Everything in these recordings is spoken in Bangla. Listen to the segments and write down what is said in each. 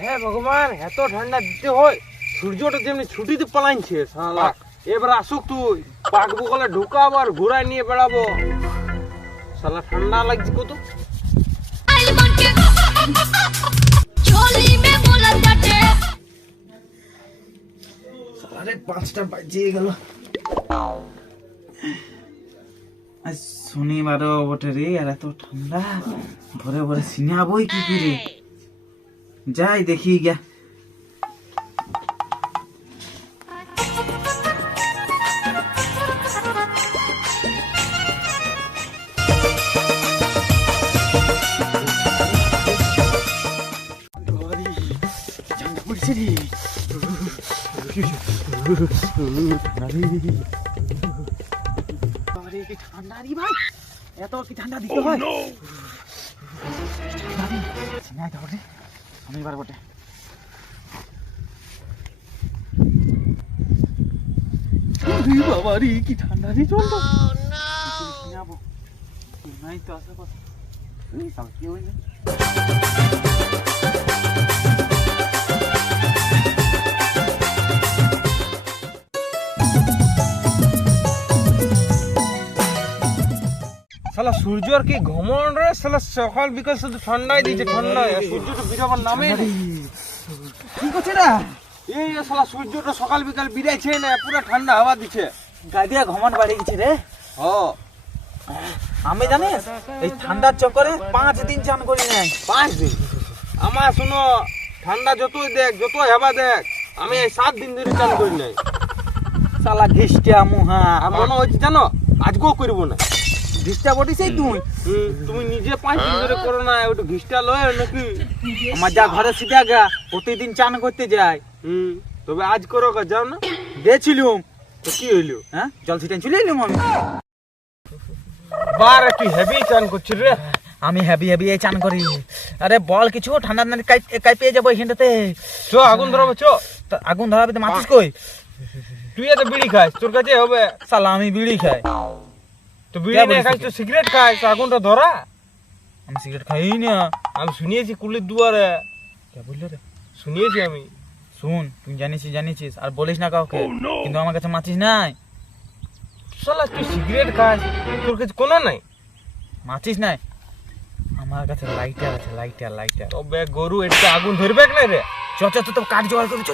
হে ভগবান, এত ঠান্ডা দিতে হয়? সূর্যটা যেমনি ছুটিতে পালাইছে শালা। এবার আসুক তুই, পাকবো গলে ঢুকাবো আর ঘুরায় নিয়ে বেড়াবো। শালা ঠান্ডা লাগছে কত। আরে 5টা বাজিয়ে গেল। আজ শনিবারও বটে রে, আর এত ঠান্ডা, ভরে ভরে সিনাবই কি করে? যাই দেখি গিয়া। ঠান্ডা রে ভাই, এত কি ঠান্ডা দিতে হয়? আমি এবার বটে বাবা রে, কি ঠান্ডা রে, চল তো নাই তো আসার কথা। কি হইছে? শালা সূর্যর কি ঘমন রে শালা, সকাল বিকাল শুধু ঠান্ডাই দিচ্ছে, ঠান্ডায়। সূর্যটা বিরাবার নামে কি করছে না? এই শালা সূর্যটা সকাল বিকাল বিরাইছে না, পুরো ঠান্ডা হাওয়া দিচ্ছে। গায়ে দিয়ে ঘমন বাড়ি গেছে রে। ও আমি জানিস এই ঠান্ডার চক্করে 5 দিন চান করি নাই। 5 দিন? আমার শুনো, ঠান্ডা যতই দেখ, যতই হাওয়া দেখ, আমি এই 7 দিন ধরে চান করি নাই। শালা ঘিষ্টা মুহা, আর মনে হচ্ছে জানো আজকেও করবো না। ঘিষ্টা বটিস তুই? তুমি নিজে 5 দিন ধরে করো না, ওটা ঘিষ্টা লয় নাকি? আমার যা ঘরে সিধা গা, প্রতিদিন চান করতে যায়। তবে আজ করো গা, যাও না। গেছিলুম তো কি হইলো? হ্যাঁ, জল ছিটেন চলে এলুম আমি। বার একটু হেভি চান করছিস রে। আমি হেভি হেভি চান করি। আরে বল কিছু, ঠান্ডা না কাই পেয়ে যাবো এখানটাতে। চো আগুন ধরাবো, চো। আগুন ধরাবে তো মাছিস কই? তুই এত বিড়ি খাস, তোর কাছে হবে? শালা আমি বিড়ি খাই। তো বিড়ি না খাস তো সিগারেট খাস, তো আগুনটা ধরা। আমি সিগারেট খাই না। আমি শুনিয়েছি কুলির দুয়ারে। কে বললো রে? শুনিয়েছি আমি। শুন, তুই জানিস আর বলিস না কাউকে, কিন্তু আমার কাছে মাছিস নাই। শালা তুই সিগারেট খাস, তোর কাছে কোনো নাই? মাছিস নাই? আমার কাছে লাইটার আছে, লাইটার। তবে গরু এটা আগুন ধরবে না রে। চ তো কাঠ জোগাড় করবি।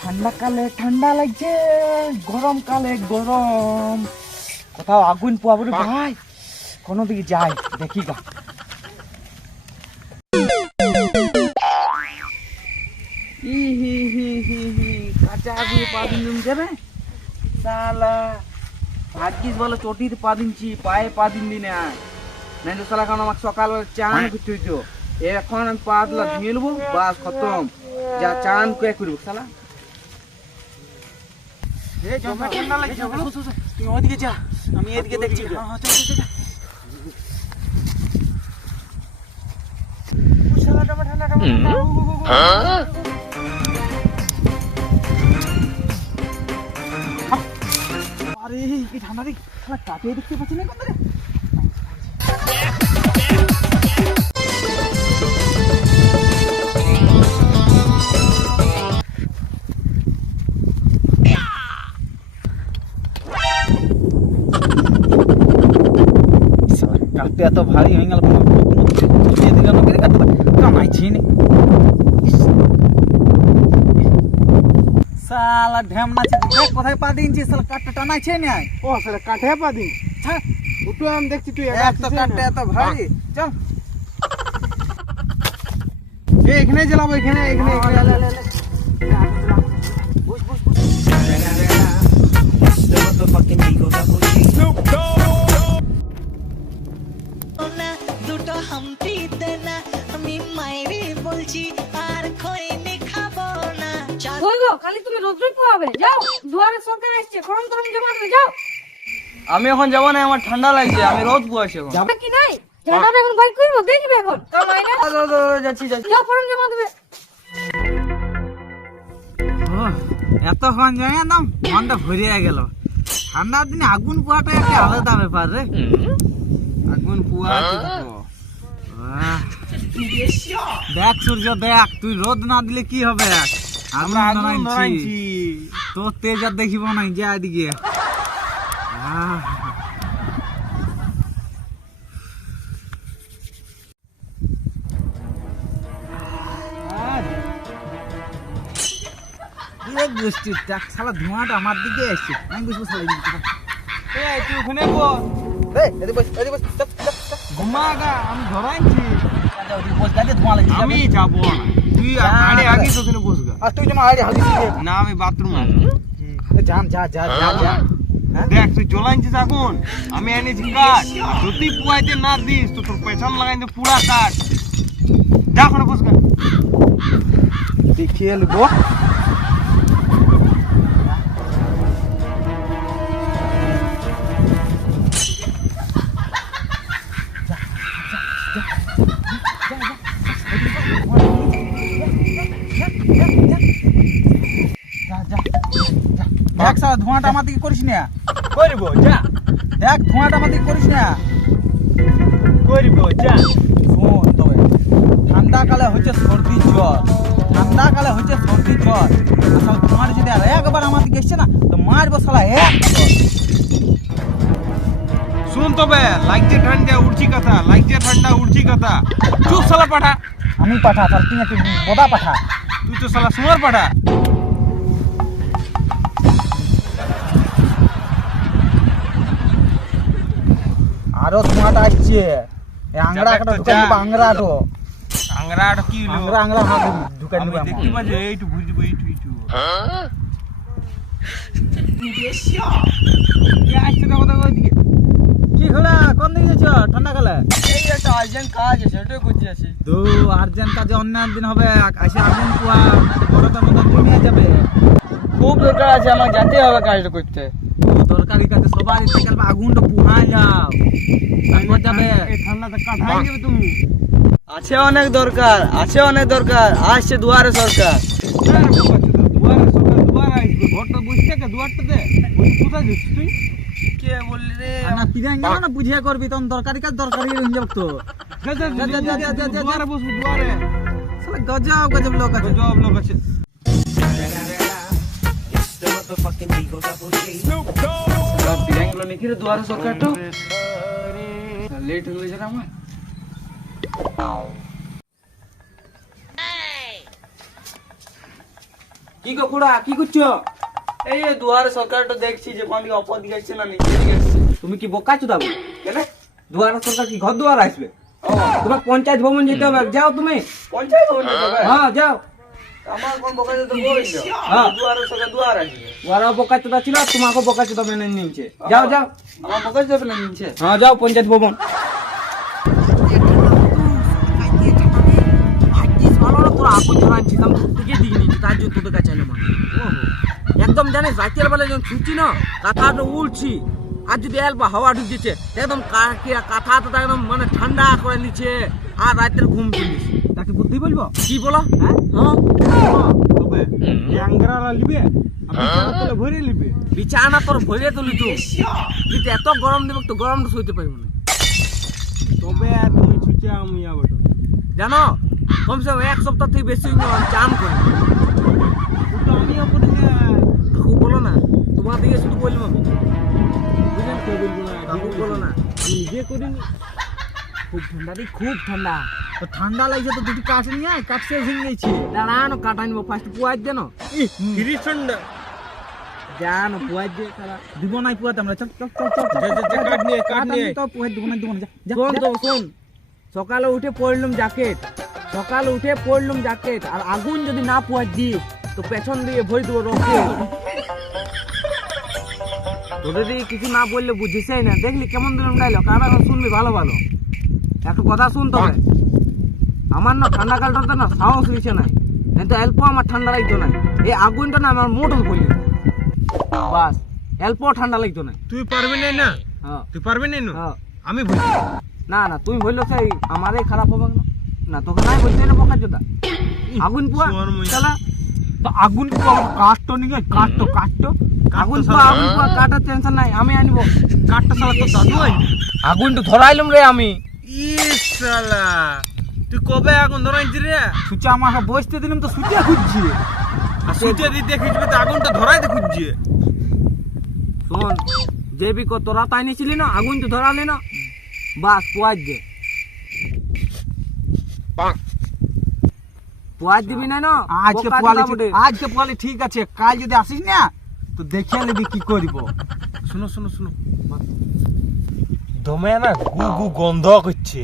ঠান্ডা কালে ঠান্ডা লাগছে, গরম কালে গরম। কোথাও আগুন পোয়াবো রে ভাই, কোনো দিকে যাই দেখি গা। কাঁচা আগুন পা দিন যাবে শালা। ভাগ্যিস বলো চটিতে পা দিনছি, পায়ে পা দিন দিনে নাই তো শালা। কারণ আমাকে সকালবেলা চান করতে হইতো, এখন আমি পা দিলা ধুয়ে নেবো, বাস খতম। যা চান কে করবো শালা। ঠান্ডা লাগছে, তুই ওইদিকে যা, আমি এদিকে দেখছি। আরে কি ঠান্ডা রে, কাটিয়ে দেখতে পাচ্ছি না কোন রে। কাটতে এত ভারী হয়ে গেল, কামাইছি নি শালা। ঢ্যাম নাচি দেখ কোথায় পা দিনছি শালা, কাটটা টানাইছে না। ও শালা কাঠে পা দিন। উঠো, আমি দেখছি তুই এত কাটটা এত ভারী। চল এখানে জ্বালাবো, এখানে। দুটো হামটি দেনা, আমি মাইরে বলছি আর খইনি খাবো না। খালি তুমি রোদ্রে পোয়াবে, যাও। দুয়ারে সরকার আসছে, গরম জমা দেবে, যাও। আমি এখন যাবো না, আমার ঠান্ডা লাগছে, আমি রোদ পোয়াছি এখন। যাবে কি নাই? জানাটা এখন বাইক করবো, দেখবে এখন কামাই না। যাচ্ছি। যাও, গরম জমা দেবে। এতক্ষণ যাই না, মনটা ভরিয়া গেল। ঠান্ডার দিনে আগুন পোয়াটা একটা আলাদা ব্যাপার রে। আগুন আগুন পুয়াতে দেখো দেখ সূর্য দেখ, তুই রোদ না দিলে কি হবে? আমরা আগুন ধরাইছি। তোর তেজ আর দেখিব না, যা এদিকে। শালা ধোঁয়াটা আমার দিকে এসছে, আমি বুঝবো শালা এই তুই ওখানে বস, ঘুমাগা, আমি ধরাইছি। আমি যাবো না, তুই আগে আগে তোখানে বসগা। তুই যেন আইডি হালদি না আমি বাথরুম যান যা যা যা যা। দেখ তুই জ্বলাইছিস আগুন, আমি এনেছি কাঠ। যদি পুয়াইতে না দিস তো তোর পেছন লাগাইতে পুরা কাঠ। যা ওখানে বসগা। দেখিয়ে নেবো। দেখ শালা ধোঁয়াটা আমার দিকে করিস না, করবো যা, দেখ ধোঁয়াটা আমার দিকে করিস না। করবো যা। শোন তবে, ঠান্ডা কালে হচ্ছে সর্দি জ্বর, ঠান্ডা কালে হচ্ছে সর্দি জ্বর। আসলে তোমার যদি আর একবার আমার দিকে এসছে না তো মারবো শালা এক জ্বর। শুন তবে, লাগছে ঠান্ডা উঠছি কথা, লাগছে ঠান্ডা উঠছি কথা। চুপ শালা পাঠা। আমি পাঠা, তাহলে তুই একটু বোদা পাঠা। তুই তো শালা সুমার পাঠা। আরো ধোঁয়াটা আসছে, এই আংরা একটা ঢুকাই দেবো, আংরাটো আংরা আর কি হলো? আংরা আংরা হাত ঢুকাই আমি দেবো। দেখতে পাচ্ছি এইটু বুঝবো এইটু এইটু। কে আসছে দেখো দেখো ওইদিকে। কি হলো, কোন দিকে গেছো ঠান্ডা কালে? এই একটা আর্জেন্ট কাজ আছে, ওটাই করতে আছি। তো আর্জেন্ট কাজে অন্য দিন হবে, আসে আগুন পোয়া, বড়টার মতো জমিয়ে যাবে। খুব দরকার আছে, আমার যেতে হবে কাজটা করতে। তরকারি কাজে সবাই থেকে আগুনটা পুহাই যাও, তারপর যাবে। এই ঠান্ডাতে কাঠাই যাবে তুমি। আছে অনেক দরকার, আছে অনেক দরকার, আসছে দুয়ারে সরকার। দুয়ারে সরকার, দুয়ারে আসবে। ঘরটা বসছে কে দুয়ারটাতে? কোথায় যাচ্ছিস তুই? কে বললি রে? আর না পিড়াই গেল না বুঝিয়ে করবি, তখন দরকারি কাজ দরকারি হয়ে যাবে তো। যা, যা, যা, যা, যা, যা, যা, দুয়ারে বসবো, দুয়ারে। শালা গজব গজব লোক আছে। জবাব লোক আছে। পিরাঙ্গুলো নাকি রে দুয়ারে সরকার তো? লেট হয়ে গেছে আমার। কি গো খুড়া, কি করছো? এই যে দুয়ারে সরকারটা দেখছি যে কোন দিকে অপর দিকে আসছে না নিচে দিকে আসছে। তুমি কি বোকা চুদাবো? কেন দুয়ারা সরকার কি ঘর দুয়ার আসবে? তোমার পঞ্চায়েত ভবন যেতে হবে, যাও তুমি। পঞ্চায়েত ভবন যেতে হবে? হ্যাঁ যাও। আমার কোন বোকা যেতে বলছো? হ্যাঁ। দুয়ারে সরকার দুয়ার আসবে। ওরা বোকা চুদা ছিল, তোমাকে বোকা চুদা মেনে নিয়েছে। যাও যাও। আমার বোকা যেতে না নিচে। হ্যাঁ যাও পঞ্চায়েত ভবন। একদম জানিস রাতের বেলা যখন ছুটছি না, কাঁথাটা উড়ছি, আর যদি অল্প হাওয়া ঢুকছে একদম কাঁথাটা একদম মানে ঠান্ডা করে নিচ্ছে, আর রাতের ঘুম তুলিস। তাকে বুদ্ধি বলবো কি বলো? হ্যাঁ তবে এই আংরারা লিবে, আমি তাহলে ভরে লিবে। বিছানা তোর ভরে তুলি তো, কিন্তু এত গরম দেবে তো গরমটা সইতে পারবো না। তবে তুমি ছুটে আমি আবার জানো কমসে কম এক সপ্তাহ থেকে বেশি চান করি। আমি ওপরে কাকু বলো না, তোমার দিকে শুধু বলবো আমি, বুঝলেন কে বলবো না, কাকু বলো না। আমি নিজে করি। খুব ঠান্ডা রে, খুব ঠান্ডা। তো ঠান্ডা লাগছে তো দুটি কাঠ নিয়ে আয়, কাঠ শেষ হয়ে গেছে। দাঁড়ানো কাঠ আনবো, ফার্স্ট পুয়াই দেন। ফ্রি ঠান্ডা জানো পুয়াই দিয়ে তারা দিব নাই পুয়াতে আমরা। চল চল চল চল যা, যা, যা, কাঠ নিয়ে আয়, কাঠ নিয়ে আয়। তো পুয়াই দিব না দিব না। শোন তো শোন, সকালে উঠে পড়লাম জ্যাকেট, সকালে উঠে পড়লাম জ্যাকেট, আর আগুন যদি না পুয়াই দিই তো পেছন দিয়ে ভরে দেবো রকে। তোদের দিকে কিছু না বললে বুঝিসই না, দেখলি কেমন দিলাম ডাইলগ, আর এখন শুনবি ভালো ভালো। একটা কথা শুন তবে, আমার না ঠান্ডা কালটাতে না সাহস হয়েছে না, কিন্তু অল্প আমার ঠান্ডা লাগতো না। এই আগুনটা না আমার মোটর বলি বাস, অল্প ঠান্ডা লাগতো না। তুই পারবি না না? হ্যাঁ তুই পারবি না না? হ্যাঁ। আমি বলি না না তুমি বললো সেই আমারই খারাপ হবে না, না তোকে নাই বলছে না বোকা চোদা। আগুন পুয়া শোন মুই। চলা তো আগুন কাটতো নিয়ে কাটতো আগুন কাটার টেনশন নাই, আমি আনবো কাঠটা শালা তোর দাদু আইনি। আগুন তো ধরাইলাম রে আমি। ইস শালা তুই কবে আগুন ধরাইছি রে? সুচা আমাকে বসতে দিলাম তো সুচা খুঁজছি। আর সুইচে দিতে খুঁজবে তো আগুনটা ধরাইতে খুঁজছে। শোন, যে বি তোরা তাই নিয়েছিলি না, আগুন তো ধরালি না, বাস পোয়াজ দে। পোয়াজ দিবি না না, আজকে পোয়ালি ঠিক আছে, কাল যদি আসিস না তো দেখিয়ে নিবি কি করব। শুনো দমে না গু গু গন্ধ করছে।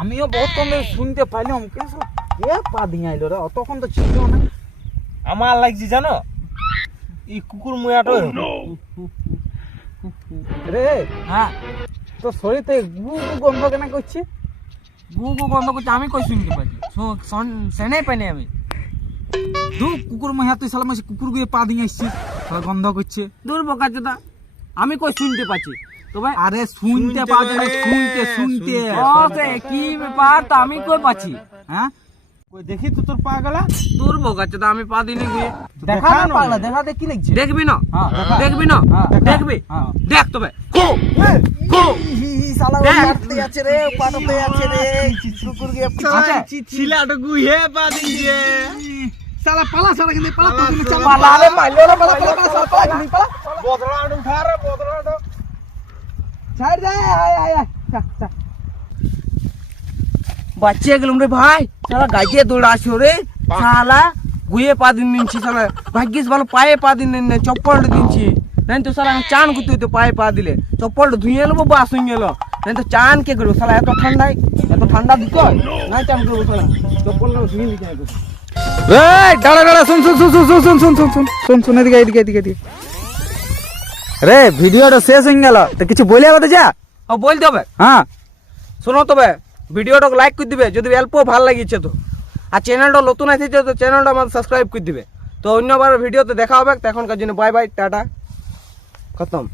আমিও বহুত কম শুনতে পাইলাম, কে পা দিয়ে আইলো রে, অতক্ষণ তো ছিল না। আমার লাগছে জানো এই কুকুর মুয়াটো রে। হ্যাঁ, তো শরীরতে গু গু গন্ধ কেন করছে? গু গু গন্ধ করছে, আমি কই শুনতে পাইছি, সেনে পাইনি আমি। দু কুকুর মহিয়া তুই সালা মাসে কুকুর গুয়ে পা দিয়ে আসছিস, গন্ধ করছে। দূর বকা চোদা, আমি কই শুনতে পাচ্ছি তো ভাই। আরে শুনতে পাওয়া যায়, শুনতে কি ব্যাপার, তো আমি কই পাচ্ছি? হ্যাঁ কই দেখি তো তোর পা গলা। দূর বকা চোদা, আমি পা দিনে গিয়ে দেখা না পাগলা, দেখা দে কি লাগছে। দেখবি না, হ্যাঁ, দেখা। দেখবি না, হ্যাঁ, দেখা। দেখবি, হ্যাঁ। দেখ তবে ছিলাটা গুয়ে পা দিছে। সালা পালা সালা কিন্তু পালা তো কিন্তু সালা, পালা রে মাইলো রে পালা বদলাটো উঠা রে বদলাটো। ছাড় দে, আয় বাচ্চা গেলাম রে ভাই, সালা গাইতে দৌড়াছো রে, সালা গুয়ে পা দিন নিচ্ছি, সালা ভাগ্যিস ভালো পায়ে পা দিন নে, চপ্পলটা দিচ্ছি, নাই তো সালা আমি চান করতে হইতো পায়ে পা দিলে, চপ্পলটা ধুয়ে এলো বাস হয়ে গেল, নাই তো চান কে করবো সালা, এত ঠান্ডা দিত নাই চান করবো সালা, চপ্পলটা ধুয়ে দিতে হবে। দাঁড়া শুন এদিকে রে, ভিডিওটা শেষ হয়ে গেল তো কিছু বলে কথা যা বলতে হবে। হ্যাঁ শোনো তবে, ভিডিওটা লাইক করে দিবে যদি অল্প ভালো লাগিয়েছে তো, আর চ্যানেলটা নতুন আছে তো চ্যানেলটা আমাদের সাবস্ক্রাইব করে দিবে। তো অন্যবার ভিডিওতে দেখা হবে, এখনকার জন্য বাই বাই, টাটা, খতম।